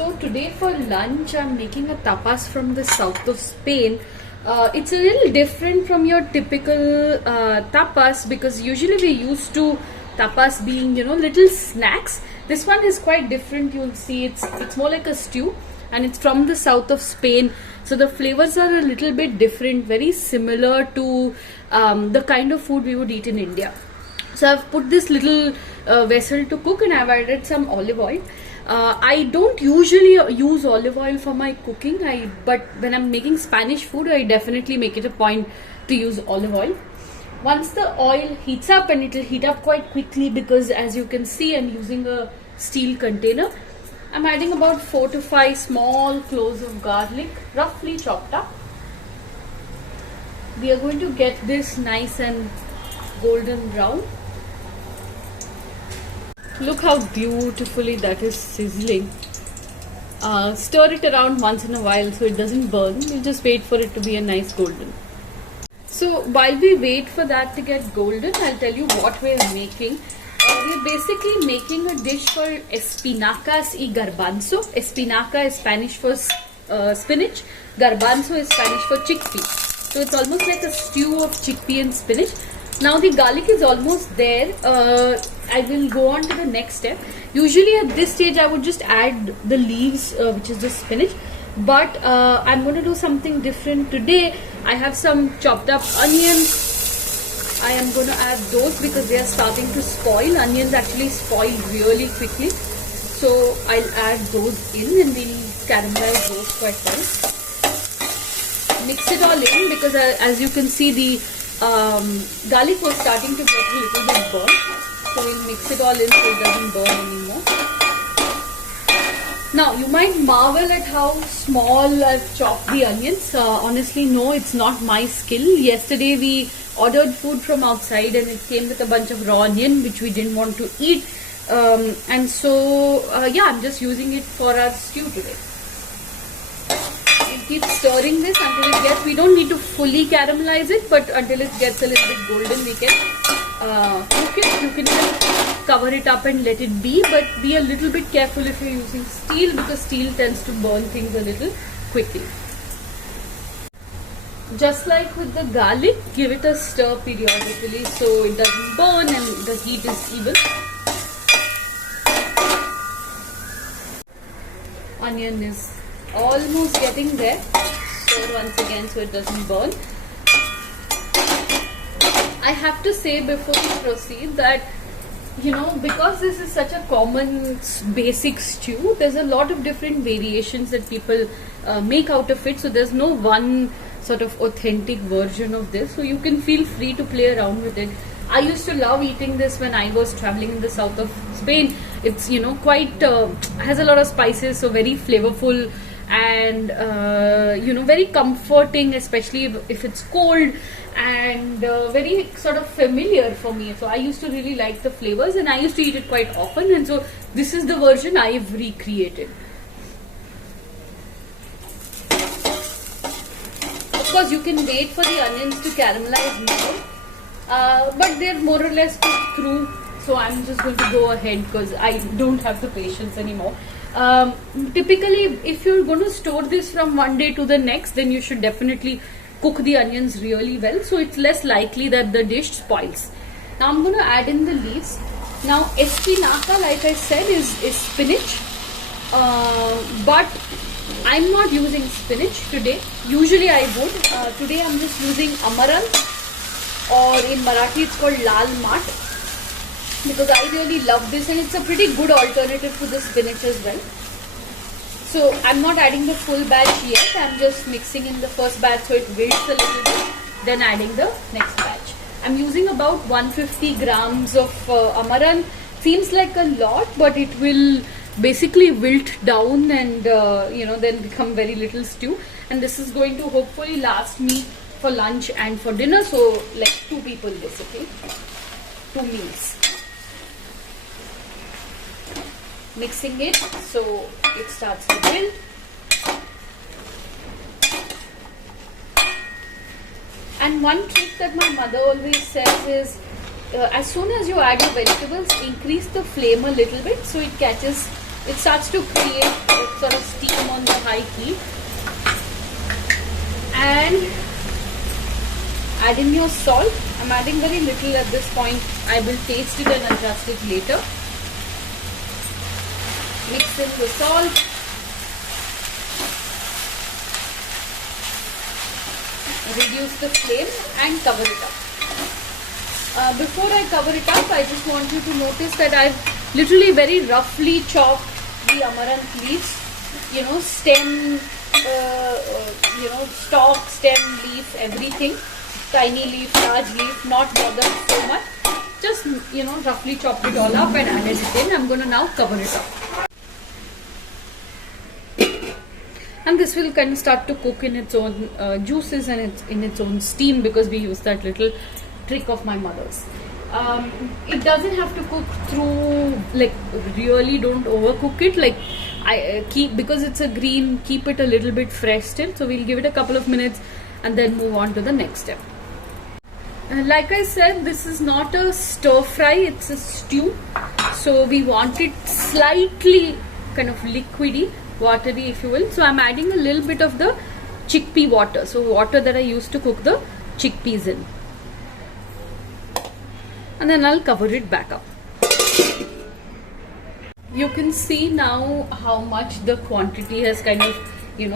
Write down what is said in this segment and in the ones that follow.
So today for lunch I'm making a tapas from the south of Spain. It's a little different from your typical tapas because usually we used to tapas being little snacks. This one is quite different. You'll see it's more like a stew and it's from the south of Spain. So the flavors are a little bit different, very similar to the kind of food we would eat in India. So I've put this little vessel to cook and I've added some olive oil. I don't usually use olive oil for my cooking, but when I'm making Spanish food, I definitely make it a point to use olive oil. Once the oil heats up, and it will heat up quite quickly because as you can see, I'm using a steel container. I'm adding about 4 to 5 small cloves of garlic, roughly chopped up. We are going to get this nice and golden brown. Look how beautifully that is sizzling. Stir it around once in a while so it doesn't burn. We'll just wait for it to be a nice golden. So while we wait for that to get golden, I'll tell you what we're making. We're basically making a dish for espinacas y garbanzo. Espinaca is Spanish for spinach. Garbanzo is Spanish for chickpea. So it's almost like a stew of chickpea and spinach. Now the garlic is almost there. I will go on to the next step. Usually at this stage I would just add the leaves, which is the spinach. But I'm going to do something different today. I have some chopped up onions. I am going to add those because they are starting to spoil. Onions actually spoil really quickly. So I'll add those in and we'll caramelize those quite well. Mix it all in because as you can see the garlic was starting to get a little bit burnt. So we'll mix it all in so it doesn't burn anymore. Now you might marvel at how small I've chopped the onions. Honestly, no, it's not my skill. Yesterday we ordered food from outside and it came with a bunch of raw onion which we didn't want to eat. And so yeah, I'm just using it for our stew today. We'll keep stirring this until it gets, we don't need to fully caramelize it, but until it gets a little bit golden we can cook it. You can just cover it up and let it be, but be a little bit careful if you're using steel because steel tends to burn things a little quickly. Just like with the garlic, give it a stir periodically so it doesn't burn and the heat is even. Onion is almost getting there. Stir once again so it doesn't burn. I have to say before we proceed that because this is such a common basic stew, there's a lot of different variations that people make out of it. So there's no one sort of authentic version of this. So you can feel free to play around with it. I used to love eating this when I was traveling in the south of Spain. It's quite has a lot of spices, so very flavorful and very comforting, especially if it's cold, and very sort of familiar for me. So I used to really like the flavors and I used to eat it quite often, and so this is the version I've recreated. Of course you can wait for the onions to caramelize more, but they're more or less cooked through, so I'm just going to go ahead because I don't have the patience anymore. Typically if you're going to store this from one day to the next, then you should definitely cook the onions really well, so it's less likely that the dish spoils. Now I'm going to add in the leaves. Now espinaca, like I said, is spinach, but I'm not using spinach today. Usually I would. Today I'm just using amaranth, or in Marathi it's called lal mat, because I really love this and it's a pretty good alternative to the spinach as well. So I'm not adding the full batch yet. I'm just mixing in the first batch so it wilts a little bit, then adding the next batch. I'm using about 150 grams of amaranth. Seems like a lot, but it will basically wilt down and then become very little stew. And this is going to hopefully last me for lunch and for dinner. So like 2 people basically, 2 meals. Mixing it so it starts to wilt. And one trick that my mother always says is as soon as you add your vegetables, increase the flame a little bit so it catches, it starts to create sort of and add in your salt. I'm adding very little at this point. I will taste it and adjust it later. Mix in the salt. Reduce the flame and cover it up. Before I cover it up, I just want you to notice that I've literally very roughly chopped the amaranth leaves. You know, stem, stalk, stem, leaf, everything. Tiny leaf, large leaf, not bothered so much. Just, roughly chopped it all up and added it in. I'm going to now cover it up. And this will kind of start to cook in its own juices and in its own steam, because we use that little trick of my mother's. It doesn't have to cook through, like, really don't overcook it. Like, I keep, because it's a green, keep it a little bit fresh still. So we'll give it a couple of minutes and then move on to the next step. Like I said, this is not a stir fry, it's a stew. So we want it slightly kind of liquidy, watery if you will. So I'm adding a little bit of the chickpea water. So water that I used to cook the chickpeas in. And then I'll cover it back up. You can see now how much the quantity has kind of,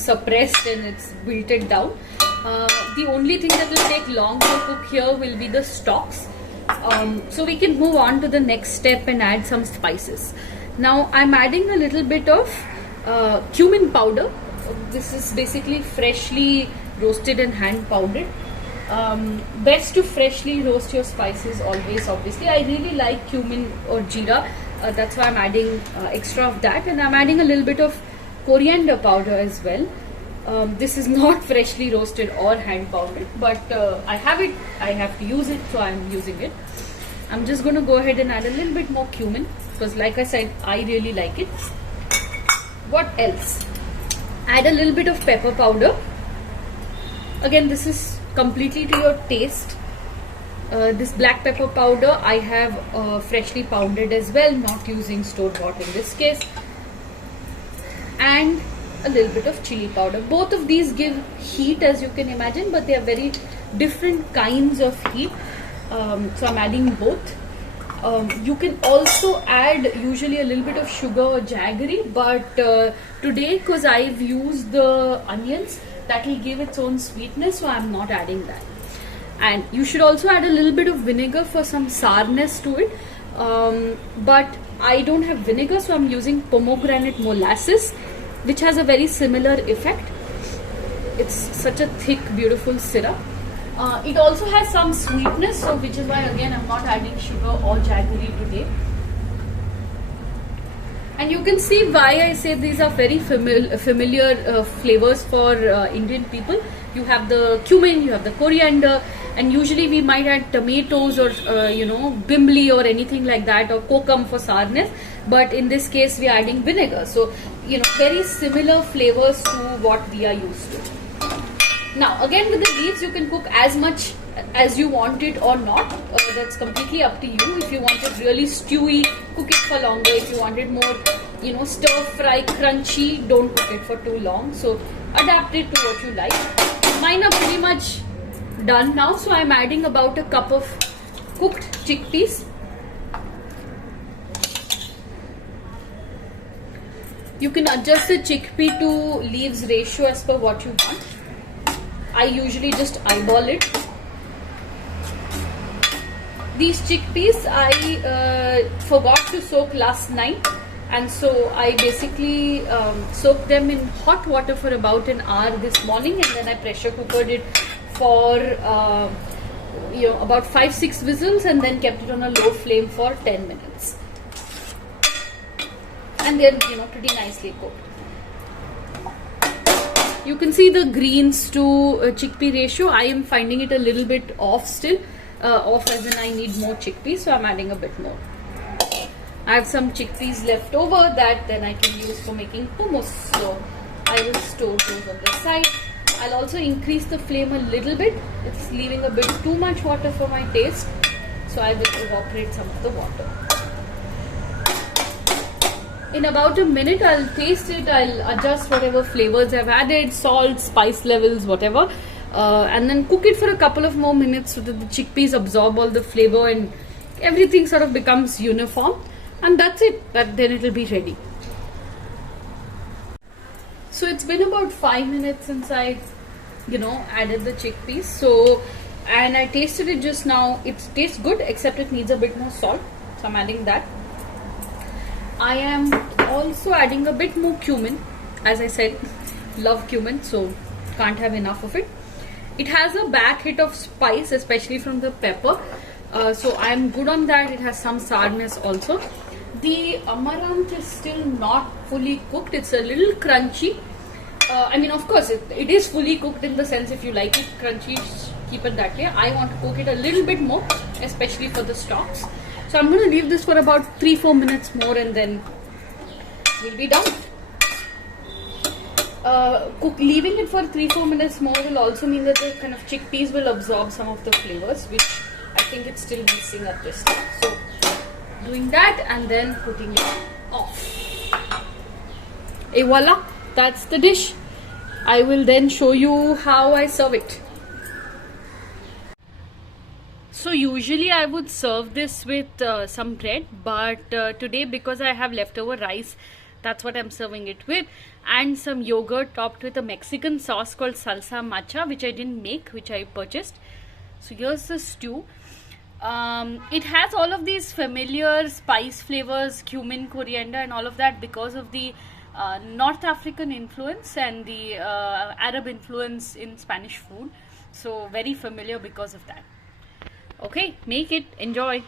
suppressed and it's wilted down. The only thing that will take long to cook here will be the stalks. So we can move on to the next step and add some spices. Now I'm adding a little bit of cumin powder. This is basically freshly roasted and hand pounded. Best to freshly roast your spices always, obviously. I really like cumin or jeera. That's why I'm adding extra of that. And I'm adding a little bit of coriander powder as well. This is not freshly roasted or hand pounded, but I have it. I have to use it, so I'm using it. I'm just going to go ahead and add a little bit more cumin, because like I said, I really like it. What else? Add a little bit of pepper powder. Again, this is completely to your taste. This black pepper powder I have freshly pounded as well, not using store-bought in this case. And a little bit of chili powder. Both of these give heat, as you can imagine, but they are very different kinds of heat. So I'm adding both. You can also add usually a little bit of sugar or jaggery, but today, because I've used the onions, that will give its own sweetness, so I'm not adding that. And you should also add a little bit of vinegar for some sourness to it, but I don't have vinegar, so I'm using pomegranate molasses, which has a very similar effect. It's such a thick, beautiful syrup. It also has some sweetness, so which is why again I'm not adding sugar or jaggery today. And you can see why I say these are very familiar flavors for Indian people. You have the cumin, you have the coriander, and usually we might add tomatoes or bimbli or anything like that, or kokum for sourness. But in this case, we are adding vinegar. So, very similar flavors to what we are used to. Now, again with the leaves, you can cook as much as you want it or not. That's completely up to you. If you want it really stewy, cook it for longer. If you want it more, stir fry, crunchy, don't cook it for too long. So, adapt it to what you like. Mine are pretty much done now. So, I'm adding about a cup of cooked chickpeas. You can adjust the chickpea to leaves ratio as per what you want. I usually just eyeball it. These chickpeas I forgot to soak last night, and so I basically soaked them in hot water for about an hour this morning, and then I pressure cookered it for about 5-6 whistles, and then kept it on a low flame for 10 minutes. And they're pretty nicely cooked. You can see the greens to chickpea ratio. I am finding it a little bit off still. Off as in I need more chickpeas, so I'm adding a bit more. I have some chickpeas left over that then I can use for making hummus. So I will store those on the side. I'll also increase the flame a little bit. It's leaving a bit too much water for my taste. So I will evaporate some of the water. In about a minute, I'll taste it. I'll adjust whatever flavors I've added, salt, spice levels, whatever. and then cook it for a couple of more minutes so that the chickpeas absorb all the flavor and everything sort of becomes uniform, and that's it. Then it will be ready. So it's been about 5 minutes since I added the chickpeas. So, and I tasted it just now. It tastes good, except it needs a bit more salt, so I'm adding that. I am also adding a bit more cumin. As I said, love cumin, so can't have enough of it. It has a back hit of spice, especially from the pepper, so I'm good on that. It has some sourness also. The amaranth is still not fully cooked. It's a little crunchy. I mean, of course, it is fully cooked in the sense if you like it crunchy, keep it that way. I want to cook it a little bit more, especially for the stalks. So I'm going to leave this for about 3-4 minutes more, and then we'll be done. Leaving it for 3-4 minutes more will also mean that the kind of chickpeas will absorb some of the flavors, which I think it's still missing at this time. So doing that and then putting it off. Et voila, that's the dish. I will then show you how I serve it. So usually I would serve this with some bread, but today, because I have leftover rice, that's what I'm serving it with, and some yogurt topped with a Mexican sauce called salsa macha, which I didn't make, which I purchased. So here's the stew. It has all of these familiar spice flavors, cumin, coriander and all of that, because of the North African influence and the Arab influence in Spanish food. So very familiar because of that. Okay, make it, enjoy.